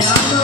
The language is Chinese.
Ya.